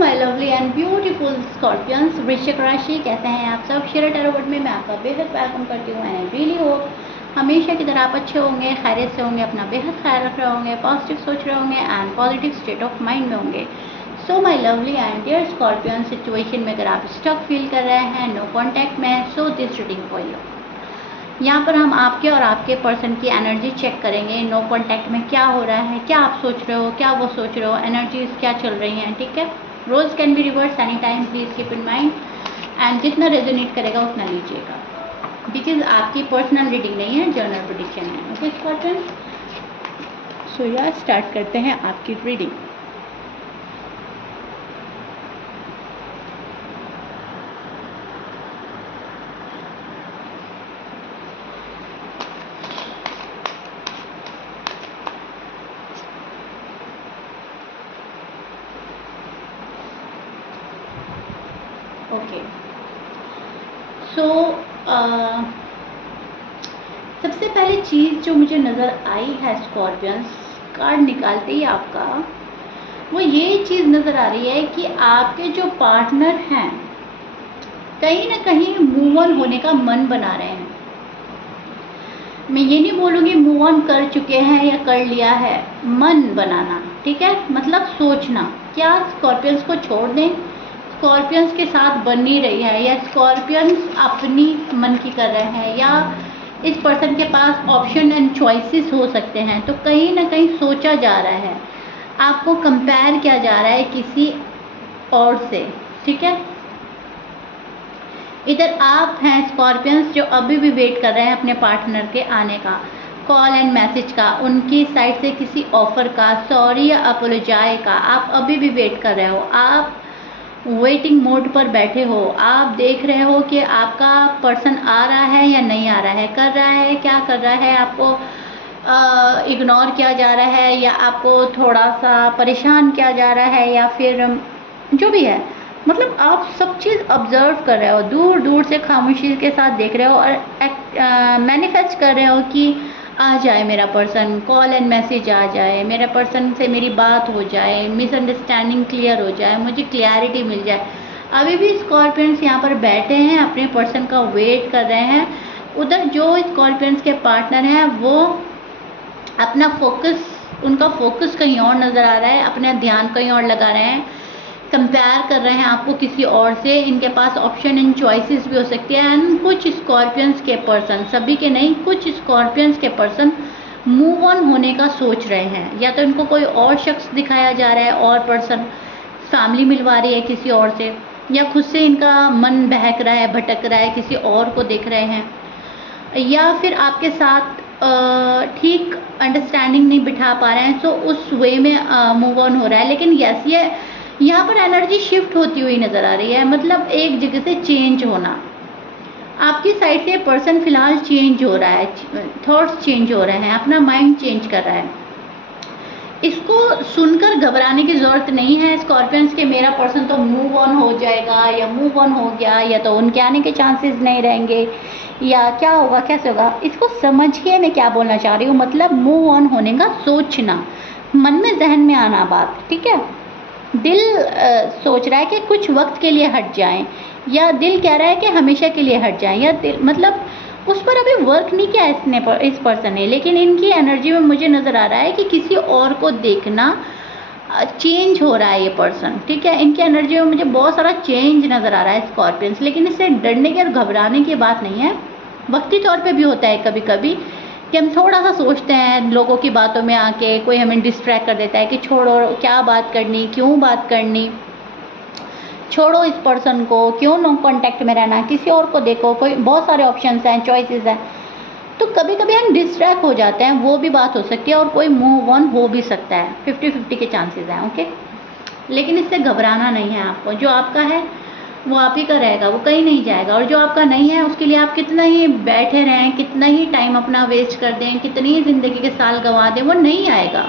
My lovely and beautiful scorpions, वृश्चिक राशि, कैसे हैं आप सब। शेयर टैरो वर्ड में मैं आपका बेहद वेलकम करती हूँ। एंड आई रियली होप हमेशा की तरह आप अच्छे होंगे, खैरियत से होंगे, अपना बेहद ख्याल रख रहे होंगे, पॉजिटिव सोच रहे होंगे and positive state of mind में होंगे। So my lovely and dear scorpion, situation में अगर आप स्टक फील कर रहे हैं, नो कॉन्टैक्ट में, so this reading for you. यहाँ पर हम आपके और आपके पर्सन की एनर्जी चेक करेंगे। नो कॉन्टैक्ट में क्या हो रहा है, क्या आप सोच रहे हो, क्या वो सोच रहे हो, एनर्जीज क्या चल रही हैं, ठीक है। रोज can be reverse any time, please keep in mind and जितना रेजोनेट करेगा उतना लीजिएगा, बिकॉज आपकी पर्सनल रीडिंग नहीं है, जर्नल प्रेडिक्शन है। ओके स्कॉर्पियन, सो या स्टार्ट करते हैं आपकी रीडिंग। ओके सो सबसे पहले चीज़ जो मुझे नज़र आई है स्कॉर्पियंस, कार्ड निकालते ही आपका वो ये चीज़ नज़र आ रही है कि आपके जो पार्टनर हैं कहीं ना कहीं मूव ऑन होने का मन बना रहे हैं। मैं ये नहीं बोलूँगी मूव ऑन कर चुके हैं या कर लिया है, मन बनाना, ठीक है, मतलब सोचना क्या स्कॉर्पियंस को छोड़ दें, स्कॉर्पियंस के साथ बन नहीं रही है, या स्कॉर्पियंस अपनी मन की कर रहे हैं, या इस पर्सन के पास ऑप्शन एंड चॉइसेस हो सकते हैं। तो कहीं ना कहीं सोचा जा रहा है, आपको कंपेयर किया जा रहा है किसी और से, ठीक है। इधर आप हैं स्कॉर्पियंस जो अभी भी वेट कर रहे हैं अपने पार्टनर के आने का, कॉल एंड मैसेज का, उनकी साइड से किसी ऑफर का, सॉरी या अपोलोजाई का, आप अभी भी वेट कर रहे हो। आप वेटिंग मोड पर बैठे हो, आप देख रहे हो कि आपका पर्सन आ रहा है या नहीं आ रहा है, कर रहा है, क्या कर रहा है, आपको इग्नोर किया जा रहा है, या आपको थोड़ा सा परेशान किया जा रहा है, या फिर जो भी है, मतलब आप सब चीज़ ऑब्जर्व कर रहे हो, दूर दूर से खामोशी के साथ देख रहे हो और मैनिफेस्ट कर रहे हो कि आ जाए मेरा पर्सन, कॉल एंड मैसेज आ जाए, मेरे पर्सन से मेरी बात हो जाए, मिसअंडरस्टैंडिंग क्लियर हो जाए, मुझे क्लैरिटी मिल जाए। अभी भी स्कॉर्पियंस यहाँ पर बैठे हैं, अपने पर्सन का वेट कर रहे हैं। उधर जो स्कॉर्पियंस के पार्टनर हैं वो अपना फोकस, उनका फोकस कहीं और नज़र आ रहा है, अपना ध्यान कहीं और लगा रहे हैं, कंपेयर कर रहे हैं आपको किसी और से। इनके पास ऑप्शन एंड चॉइसेस भी हो सकती है। एंड कुछ स्कॉर्पियंस के पर्सन, सभी के नहीं, कुछ स्कॉर्पियंस के पर्सन मूव ऑन होने का सोच रहे हैं, या तो इनको कोई और शख्स दिखाया जा रहा है, और पर्सन फैमिली मिलवा रही है किसी और से, या खुद से इनका मन बहक रहा है, भटक रहा है, किसी और को देख रहे हैं, या फिर आपके साथ ठीक अंडरस्टैंडिंग नहीं बिठा पा रहे हैं, सो उस वे में मूव ऑन हो रहा है। लेकिन यस, ये यहाँ पर एनर्जी शिफ्ट होती हुई नज़र आ रही है, मतलब एक जगह से चेंज होना। आपकी साइड से पर्सन फिलहाल चेंज हो रहा है, थॉट्स चेंज हो रहे हैं, अपना माइंड चेंज कर रहा है। इसको सुनकर घबराने की ज़रूरत नहीं है स्कॉर्पियंस के मेरा पर्सन तो मूव ऑन हो जाएगा, या मूव ऑन हो गया, या तो उनके आने के चांसेस नहीं रहेंगे, या क्या होगा, कैसे होगा। इसको समझिए मैं क्या बोलना चाह रही हूँ, मतलब मूव ऑन होने का सोचना, मन में जहन में आना बात, ठीक है। दिल सोच रहा है कि कुछ वक्त के लिए हट जाएं, या दिल कह रहा है कि हमेशा के लिए हट जाएं, या दिल मतलब उस पर अभी वर्क नहीं किया इस पर्सन ने। लेकिन इनकी एनर्जी में मुझे नज़र आ रहा है कि किसी और को देखना, चेंज हो रहा है ये पर्सन, ठीक है। इनकी एनर्जी में मुझे बहुत सारा चेंज नज़र आ रहा है स्कॉर्पियंस। लेकिन इससे डरने की और घबराने की बात नहीं है, वक्ती तौर पे भी होता है कभी कभी कि हम थोड़ा सा सोचते हैं लोगों की बातों में आके, कोई हमें डिस्ट्रैक्ट कर देता है कि छोड़ो, क्या बात करनी, क्यों बात करनी, छोड़ो इस पर्सन को, क्यों नो कांटेक्ट में रहना, किसी और को देखो, कोई बहुत सारे ऑप्शंस हैं, चॉइसेस हैं। तो कभी कभी हम डिस्ट्रैक्ट हो जाते हैं, वो भी बात हो सकती है, और कोई मूव ऑन हो भी सकता है, 50-50 के चांसेस हैं, ओके। लेकिन इससे घबराना नहीं है आपको, जो आपका है वो आप ही का रहेगा, वो कहीं नहीं जाएगा। और जो आपका नहीं है उसके लिए आप कितना ही बैठे रहें, कितना ही टाइम अपना वेस्ट कर दें, कितनी ही ज़िंदगी के साल गंवा दें, वो नहीं आएगा,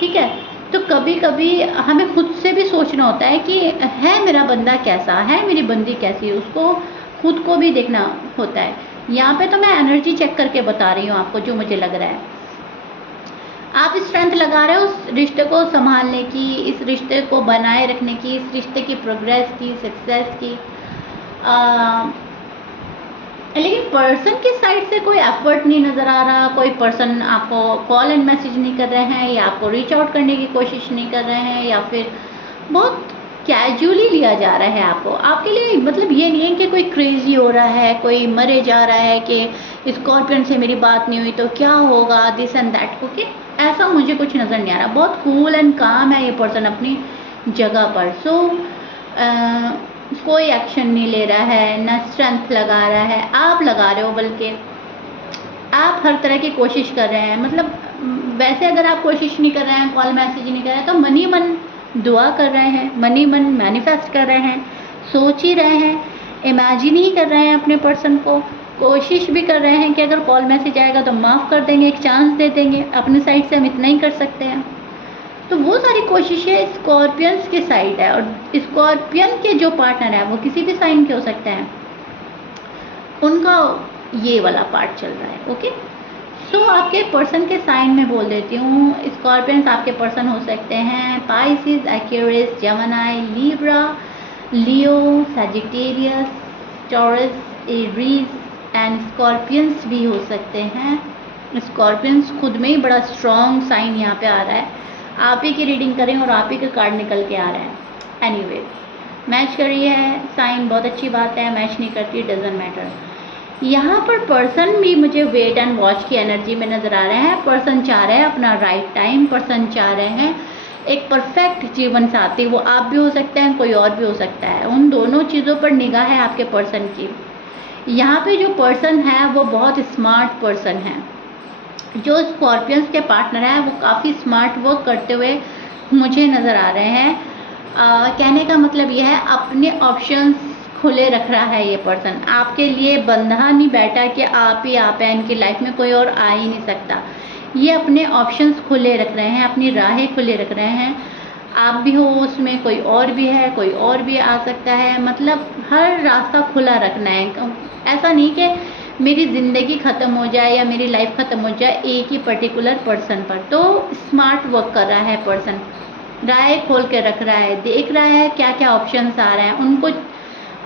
ठीक है। तो कभी कभी हमें खुद से भी सोचना होता है कि है मेरा बंदा कैसा है, मेरी बंदी कैसी है, उसको खुद को भी देखना होता है। यहाँ पे तो मैं एनर्जी चेक करके बता रही हूँ आपको जो मुझे लग रहा है। आप स्ट्रेंथ लगा रहे हो उस रिश्ते को संभालने की, इस रिश्ते को बनाए रखने की, इस रिश्ते की प्रोग्रेस की, सक्सेस की। लेकिन पर्सन की साइड से कोई एफर्ट नहीं नज़र आ रहा, कोई पर्सन आपको कॉल एंड मैसेज नहीं कर रहे हैं, या आपको रीच आउट करने की कोशिश नहीं कर रहे हैं, या फिर बहुत कैजुअली लिया जा रहा है आपको। आपके लिए मतलब ये नहीं है कि कोई क्रेजी हो रहा है, कोई मरे जा रहा है कि स्कॉर्पियन से मेरी बात नहीं हुई तो क्या होगा, दिस एंड दैट। ओके, ऐसा मुझे कुछ नज़र नहीं आ रहा। बहुत कूल एंड काम है ये पर्सन अपनी जगह पर। सो कोई एक्शन नहीं ले रहा है, ना स्ट्रेंथ लगा रहा है, आप लगा रहे हो, बल्कि आप हर तरह की कोशिश कर रहे हैं। मतलब वैसे अगर आप कोशिश नहीं कर रहे हैं, कॉल मैसेज नहीं कर रहे हैं, तो मन ही मन दुआ कर रहे हैं, मन ही मन मैनिफेस्ट कर रहे हैं, सोच ही रहे हैं, इमेजिन ही कर रहे हैं अपने पर्सन को, कोशिश भी कर रहे हैं कि अगर कॉल मैसेज आएगा तो माफ़ कर देंगे, एक चांस दे देंगे, अपनी साइड से हम इतना ही कर सकते हैं। तो वो सारी कोशिशें स्कॉर्पियंस की साइड है, और स्कॉर्पियन के जो पार्टनर है वो किसी भी साइन के हो सकते हैं, उनका ये वाला पार्ट चल रहा है। ओके, सो आपके पर्सन के साइन में बोल देती हूँ। स्कॉर्पियंस आपके पर्सन हो सकते हैं Pisces, Aquarius, Gemini, Libra, Leo, Sagittarius, Taurus, Aries and scorpions भी हो सकते हैं। स्कॉर्पियंस खुद में ही बड़ा स्ट्रॉन्ग साइन यहाँ पे आ रहा है। आप ही की रीडिंग करें और आप ही का कार्ड निकल के आ रहा है। एनीवे, मैच कर रही है साइन, बहुत अच्छी बात है। मैच नहीं करती, डजंट मैटर। यहाँ पर पर्सन भी मुझे वेट एंड वॉच की एनर्जी में नज़र आ रहे हैं। पर्सन चाह रहे हैं अपना राइट टाइम, पर्सन चाह रहे हैं एक परफेक्ट जीवन साथी। वो आप भी हो सकते हैं, कोई और भी हो सकता है। उन दोनों चीज़ों पर निगाह है आपके पर्सन की। यहाँ पे जो पर्सन है वो बहुत स्मार्ट पर्सन है। जो स्कॉर्पियंस के पार्टनर है वो काफ़ी स्मार्ट वर्क करते हुए मुझे नज़र आ रहे हैं। कहने का मतलब यह है अपने ऑप्शंस खुले रख रहा है ये पर्सन। आपके लिए बंधा नहीं बैठा कि आप ही आप हैं, इनकी लाइफ में कोई और आ ही नहीं सकता। ये अपने ऑप्शंस खुले रख रहे हैं, अपनी राहें खुले रख रहे हैं। आप भी हो उसमें, कोई और भी है, कोई और भी आ सकता है। मतलब हर रास्ता खुला रखना है। ऐसा नहीं कि मेरी ज़िंदगी ख़त्म हो जाए या मेरी लाइफ ख़त्म हो जाए एक ही पर्टिकुलर पर्सन पर। तो स्मार्ट वर्क कर रहा है पर्सन, राय खोल के रख रहा है, देख रहा है क्या क्या ऑप्शंस आ रहे हैं, उनको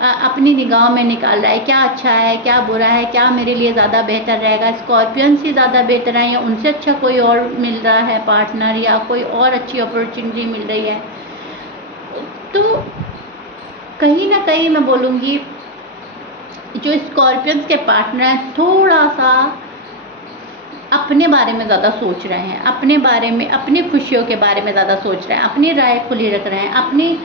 अपनी निगाह में निकाल रहा है, क्या अच्छा है, क्या बुरा है, क्या मेरे लिए ज़्यादा बेहतर रहेगा, स्कॉर्पियन से ज़्यादा बेहतर है या उनसे अच्छा कोई और मिल रहा है पार्टनर, या कोई और अच्छी अपॉर्चुनिटी मिल रही है। तो कहीं ना कहीं मैं बोलूँगी जो स्कॉर्पियंस के पार्टनर हैं थोड़ा सा अपने बारे में ज़्यादा सोच रहे हैं, अपने बारे में, अपनी खुशियों के बारे में ज़्यादा सोच रहे हैं, अपनी राय खुली रख रहे हैं, अपनी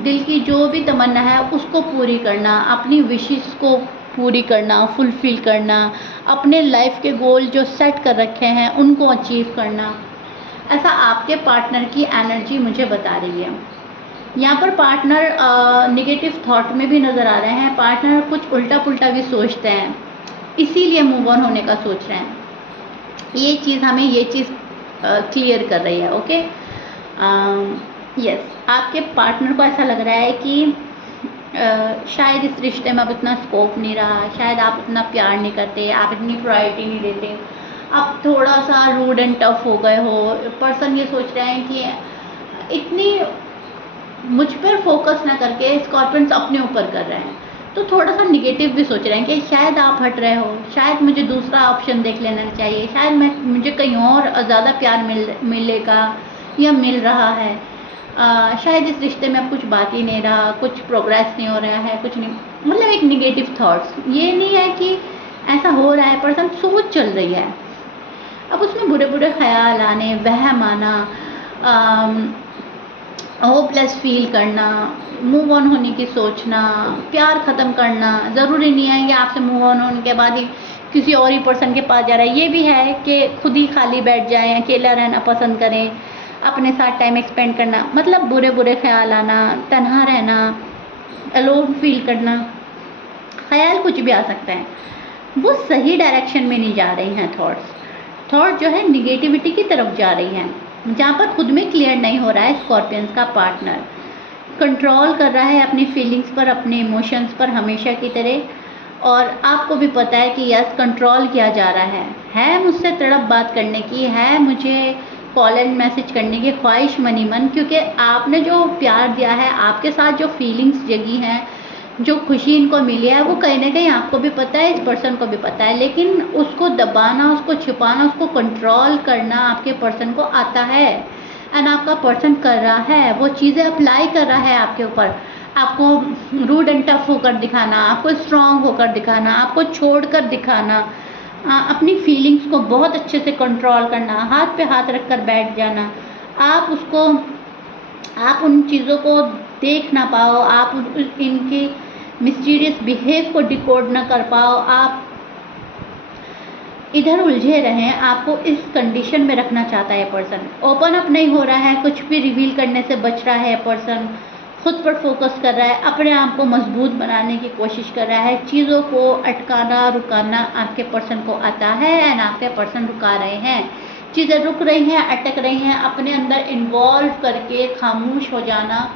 दिल की जो भी तमन्ना है उसको पूरी करना, अपनी विशेस को पूरी करना, फुलफ़िल करना, अपने लाइफ के गोल जो सेट कर रखे हैं उनको अचीव करना। ऐसा आपके पार्टनर की एनर्जी मुझे बता रही है। यहाँ पर पार्टनर नेगेटिव थॉट में भी नज़र आ रहे हैं। पार्टनर कुछ उल्टा पुल्टा भी सोचते हैं, इसीलिए मूव ऑन होने का सोच रहे हैं। ये चीज़ हमें ये चीज़ क्लियर कर रही है। ओके, यस, आपके पार्टनर को ऐसा लग रहा है कि शायद इस रिश्ते में अब इतना स्कोप नहीं रहा, शायद आप इतना प्यार नहीं करते, आप इतनी प्रायोरिटी नहीं देते, आप थोड़ा सा रूड एंड टफ हो गए हो। पर्सन ये सोच रहे हैं कि इतनी मुझ पर फोकस ना करके स्कॉर्पियंस अपने ऊपर कर रहे हैं, तो थोड़ा सा निगेटिव भी सोच रहे हैं कि शायद आप हट रहे हो, शायद मुझे दूसरा ऑप्शन देख लेना चाहिए, शायद मुझे कहीं और ज़्यादा प्यार मिलेगा या मिल रहा है, शायद इस रिश्ते में अब कुछ बात ही नहीं रहा, कुछ प्रोग्रेस नहीं हो रहा है, कुछ नहीं, मतलब एक निगेटिव थॉट्स। ये नहीं है कि ऐसा हो रहा है, पर्सन सोच चल रही है। अब उसमें बुरे बुरे ख्याल आने, वहम आना, होपलेस फील करना, मूव ऑन होने की सोचना, प्यार ख़त्म करना। ज़रूरी नहीं है कि आपसे मूव ऑन होने के बाद ही किसी और ही पर्सन के पास जा रहा है। ये भी है कि खुद ही खाली बैठ जाएं, अकेला रहना पसंद करें, अपने साथ टाइम एक्सपेंड करना। मतलब बुरे बुरे ख्याल आना, तन्हा रहना, अलोन फील करना, ख्याल कुछ भी आ सकता है। वो सही डायरेक्शन में नहीं जा रही हैं थॉट जो है निगेटिविटी की तरफ जा रही हैं, जहाँ पर खुद में क्लियर नहीं हो रहा है। स्कॉर्पियंस का पार्टनर कंट्रोल कर रहा है अपनी फीलिंग्स पर, अपने इमोशंस पर हमेशा की तरह, और आपको भी पता है कि यस कंट्रोल किया जा रहा है मुझसे तड़प बात करने की, है मुझे कॉल एंड मैसेज करने की ख्वाहिश मनी मन, क्योंकि आपने जो प्यार दिया है, आपके साथ जो फीलिंग्स जगी हैं, जो खुशी इनको मिली है, वो कहीं ना कहीं आपको भी पता है, इस पर्सन को भी पता है, लेकिन उसको दबाना, उसको छिपाना, उसको कंट्रोल करना आपके पर्सन को आता है। एंड आपका पर्सन कर रहा है, वो चीज़ें अप्लाई कर रहा है आपके ऊपर। आपको रूड एंड टफ होकर दिखाना, आपको स्ट्रांग होकर दिखाना, आपको छोड़कर दिखाना, अपनी फीलिंग्स को बहुत अच्छे से कंट्रोल करना, हाथ पे हाथ रख कर बैठ जाना, आप उन चीज़ों को देख ना पाओ, आप इनकी मिस्टीरियस बिहेव को डिकोड ना कर पाओ, आप इधर उलझे रहें। आपको इस कंडीशन में रखना चाहता है पर्सन, ओपन अप नहीं हो रहा है, कुछ भी रिवील करने से बच रहा है पर्सन, खुद पर फोकस कर रहा है, अपने आप को मजबूत बनाने की कोशिश कर रहा है, चीज़ों को अटकाना रुकाना आपके पर्सन को आता है एंड आपके पर्सन रुका रहे हैं, चीज़ें रुक रही हैं, अटक रही हैं, अपने अंदर इन्वॉल्व करके खामोश हो जाना,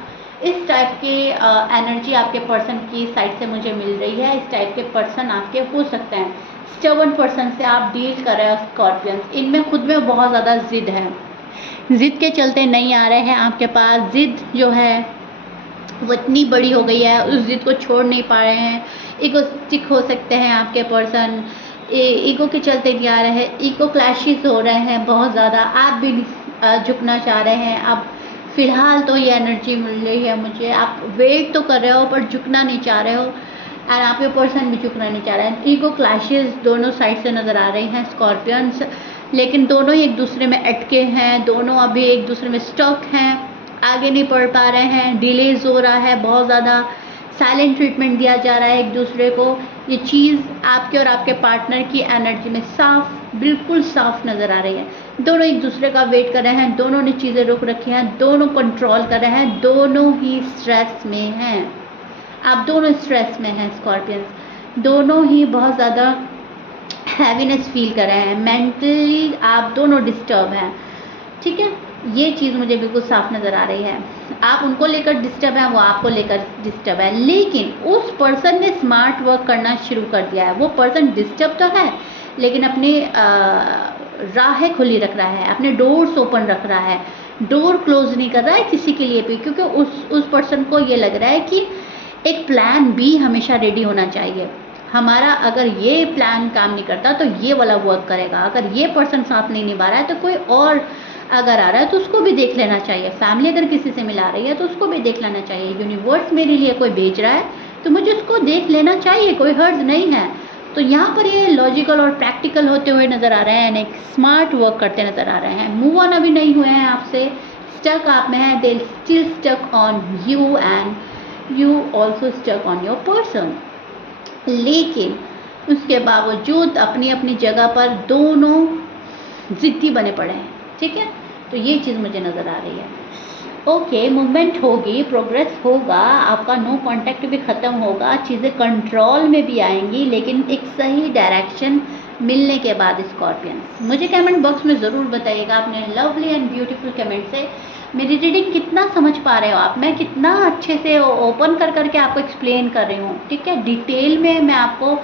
इस टाइप के एनर्जी आपके पर्सन की साइड से मुझे मिल रही है। इस टाइप के पर्सन आपके हो सकते हैं। स्टबर्न पर्सन से आप डील कर रहे हो स्कॉर्पियंस, इनमें खुद में बहुत ज़्यादा ज़िद है, ज़िद के चलते नहीं आ रहे हैं आपके पास, ज़िद जो है वो इतनी बड़ी हो गई है, उस ज़िद को छोड़ नहीं पा रहे हैं। ईगोस्टिक हो सकते हैं आपके पर्सन, ईगो के चलते नहीं आ रहे हैं, ईगो क्लैशेस हो रहे हैं बहुत ज़्यादा, आप भी झुकना चाह रहे हैं। अब फ़िलहाल तो ये एनर्जी मिल रही है मुझे, आप वेट तो कर रहे हो पर झुकना नहीं चाह रहे हो, एंड आपके पर्सन भी झुकना नहीं चाह रहे हैं। ईगो क्लैशेस दोनों साइड से नज़र आ रही हैं स्कॉर्पियंस, लेकिन दोनों ही एक दूसरे में अटके हैं, दोनों अभी एक दूसरे में स्टक हैं, आगे नहीं बढ़ पा रहे हैं, डिलेज हो रहा है बहुत ज़्यादा, साइलेंट ट्रीटमेंट दिया जा रहा है एक दूसरे को। ये चीज़ आपके और आपके पार्टनर की एनर्जी में साफ, बिल्कुल साफ नज़र आ रही है। दोनों एक दूसरे का वेट कर रहे हैं, दोनों ने चीज़ें रोक रखी हैं, दोनों कंट्रोल कर रहे हैं, दोनों ही स्ट्रेस में हैं। आप दोनों स्ट्रेस में हैं स्कॉर्पियंस, दोनों ही बहुत ज़्यादा हैवीनेस फील कर रहे हैं, मेंटली आप दोनों डिस्टर्ब हैं, ठीक है। ये चीज़ मुझे बिल्कुल साफ नज़र आ रही है। आप उनको लेकर डिस्टर्ब हैं, वो आपको लेकर डिस्टर्ब है, लेकिन उस पर्सन ने स्मार्ट वर्क करना शुरू कर दिया है। वो पर्सन डिस्टर्ब तो है, लेकिन अपनी राहें खुली रख रहा है, अपने डोर्स ओपन रख रहा है, डोर क्लोज नहीं कर रहा है किसी के लिए भी, क्योंकि उस पर्सन को ये लग रहा है कि एक प्लान बी हमेशा रेडी होना चाहिए। हमारा अगर ये प्लान काम नहीं करता तो ये वाला वर्क करेगा, अगर ये पर्सन साथ नहीं निभा रहा है तो कोई और अगर आ रहा है तो उसको भी देख लेना चाहिए, फैमिली अगर किसी से मिला रही है तो उसको भी देख लेना चाहिए, यूनिवर्स मेरे लिए कोई भेज रहा है तो मुझे उसको देख लेना चाहिए, कोई हर्ज नहीं है। तो यहाँ पर ये लॉजिकल और प्रैक्टिकल होते हुए नज़र आ रहे हैं, एक स्मार्ट वर्क करते नज़र आ रहे हैं। मूव ऑन अभी नहीं हुए हैं आपसे, स्टक आप में है, they still stuck on you and you also stuck on your person, लेकिन उसके बावजूद अपनी अपनी जगह पर दोनों ज़िद्दी बने पड़े हैं, ठीक है। तो ये चीज़ मुझे नज़र आ रही है। ओके, मूवमेंट होगी, प्रोग्रेस होगा, आपका नो कांटेक्ट भी ख़त्म होगा, चीज़ें कंट्रोल में भी आएंगी, लेकिन एक सही डायरेक्शन मिलने के बाद स्कॉर्पियंस। मुझे कमेंट बॉक्स में ज़रूर बताइएगा अपने लवली एंड ब्यूटीफुल कमेंट से मेरी रीडिंग कितना समझ पा रहे हो आप, मैं कितना अच्छे से ओपन कर करके आपको एक्सप्लेन कर रही हूँ, ठीक है। डिटेल में मैं आपको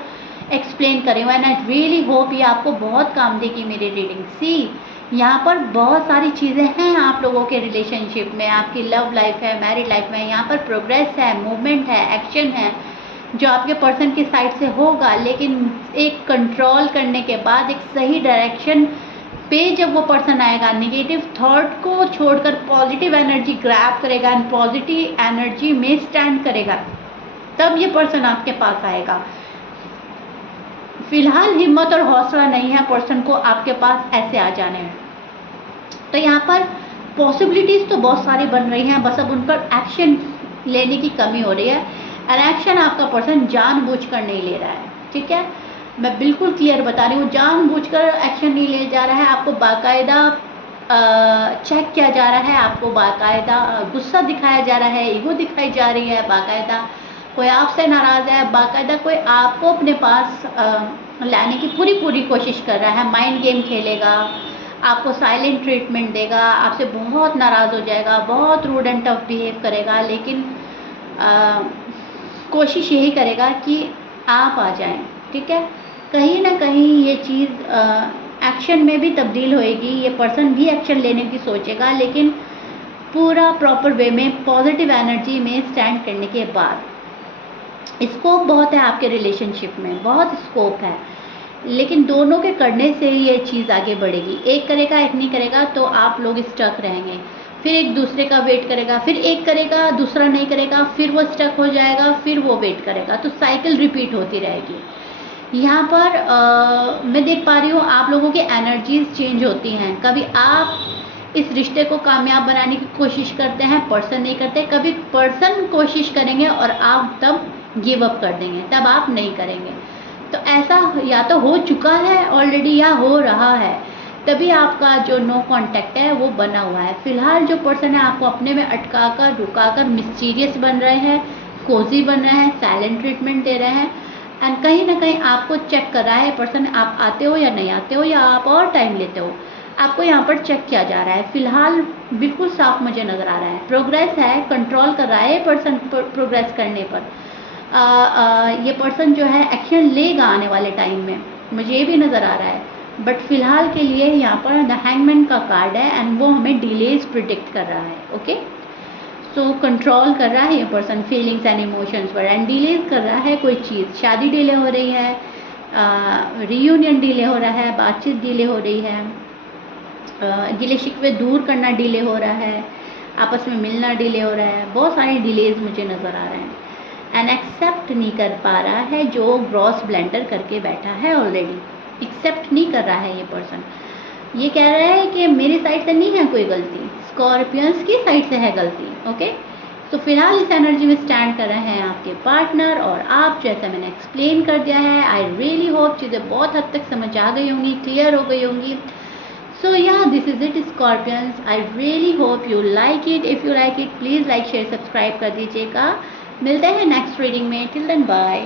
एक्सप्लेन कर रही हूँ, एंड आई रियली होप ये आपको बहुत काम देगी मेरी रीडिंग। सी, यहाँ पर बहुत सारी चीज़ें हैं आप लोगों के रिलेशनशिप में, आपकी लव लाइफ है, मैरिड लाइफ में, यहाँ पर प्रोग्रेस है, मूवमेंट है, एक्शन है जो आपके पर्सन की साइड से होगा, लेकिन एक कंट्रोल करने के बाद एक सही डायरेक्शन पे जब वो पर्सन आएगा, नेगेटिव थॉट को छोड़कर पॉजिटिव एनर्जी ग्रैब करेगा एंड पॉजिटिव एनर्जी में स्टैंड करेगा, तब ये पर्सन आपके पास आएगा। फिलहाल हिम्मत और हौसला नहीं है पर्सन को आपके पास ऐसे आ जाने में। तो यहाँ पर पॉसिबिलिटीज़ तो बहुत सारी बन रही हैं, बस अब उन पर एक्शन लेने की कमी हो रही है, और एक्शन आपका पर्सन जानबूझकर नहीं ले रहा है, ठीक है। मैं बिल्कुल क्लियर बता रही हूँ, जानबूझकर एक्शन नहीं ले जा रहा है, आपको बाकायदा चेक किया जा रहा है, आपको बाकायदा गुस्सा दिखाया जा रहा है, ईगो दिखाई जा रही है, बाकायदा कोई आपसे नाराज़ है, बाकायदा कोई आपको अपने पास लाने की पूरी कोशिश कर रहा है, माइंड गेम खेलेगा, आपको साइलेंट ट्रीटमेंट देगा, आपसे बहुत नाराज़ हो जाएगा, बहुत रूड एंड टफ बिहेव करेगा, लेकिन कोशिश यही करेगा कि आप आ जाएं, ठीक है। कहीं ना कहीं ये चीज़ एक्शन में भी तब्दील होएगी, ये पर्सन भी एक्शन लेने की सोचेगा, लेकिन पूरा प्रॉपर वे में पॉजिटिव एनर्जी में स्टैंड करने के बाद। स्कोप बहुत है आपके रिलेशनशिप में, बहुत स्कोप है, लेकिन दोनों के करने से ये चीज़ आगे बढ़ेगी। एक करेगा एक नहीं करेगा तो आप लोग स्टक रहेंगे, फिर एक दूसरे का वेट करेगा, फिर एक करेगा दूसरा नहीं करेगा, फिर वो स्टक हो जाएगा, फिर वो वेट करेगा, तो साइकिल रिपीट होती रहेगी। यहाँ पर मैं देख पा रही हूँ आप लोगों की एनर्जीज चेंज होती हैं। कभी आप इस रिश्ते को कामयाब बनाने की कोशिश करते हैं, पर्सन नहीं करते, कभी पर्सन कोशिश करेंगे और आप तब गिव अप कर देंगे, तब आप नहीं करेंगे। तो ऐसा या तो हो चुका है ऑलरेडी या हो रहा है, तभी आपका जो नो कांटेक्ट है वो बना हुआ है। फिलहाल जो पर्सन है आपको अपने में अटका कर रुका कर मिस्टीरियस बन रहे हैं, कोजी बन रहे हैं, साइलेंट ट्रीटमेंट दे रहे हैं, एंड कहीं ना कहीं आपको चेक कर रहा है पर्सन, आप आते हो या नहीं आते हो, या आप और टाइम लेते हो, आपको यहाँ पर चेक किया जा रहा है। फिलहाल बिल्कुल साफ मुझे नज़र आ रहा है, प्रोग्रेस है, कंट्रोल कर रहा है पर्सन प्रोग्रेस करने पर। ये पर्सन जो है एक्शन लेगा आने वाले टाइम में, मुझे ये भी नज़र आ रहा है, बट फिलहाल के लिए यहाँ पर द हैंगमैन का कार्ड है एंड वो हमें डिलेज प्रिडिक्ट कर रहा है। ओके, सो कंट्रोल कर रहा है ये पर्सन फीलिंग्स एंड इमोशंस पर, एंड डिलेज कर रहा है कोई चीज़, शादी डिले हो रही है, रीयूनियन डिले हो रहा है, बातचीत डिले हो रही है, गिले शिकवे दूर करना डिले हो रहा है, आपस में मिलना डिले हो रहा है, बहुत सारे डिलेज मुझे नज़र आ रहे हैं। एंड एक्सेप्ट नहीं कर पा रहा है जो ग्रॉस ब्लेंडर करके बैठा है ऑलरेडी, एक्सेप्ट नहीं कर रहा है ये पर्सन। ये कह रहा है कि मेरी साइड से नहीं है कोई गलती, स्कॉर्पियंस की साइड से है गलती। ओके, तो फिलहाल इस एनर्जी में स्टैंड कर रहे हैं आपके पार्टनर और आप, जैसा मैंने एक्सप्लेन कर दिया है। आई रियली होप चीज़ें बहुत हद तक समझ आ गई होंगी, क्लियर हो गई होंगी। So yeah, this is it Scorpions. I really hope you like it. If you like it, please like, share, subscribe कर दीजिएगा। मिलते हैं नेक्स्ट रीडिंग में। Till then bye.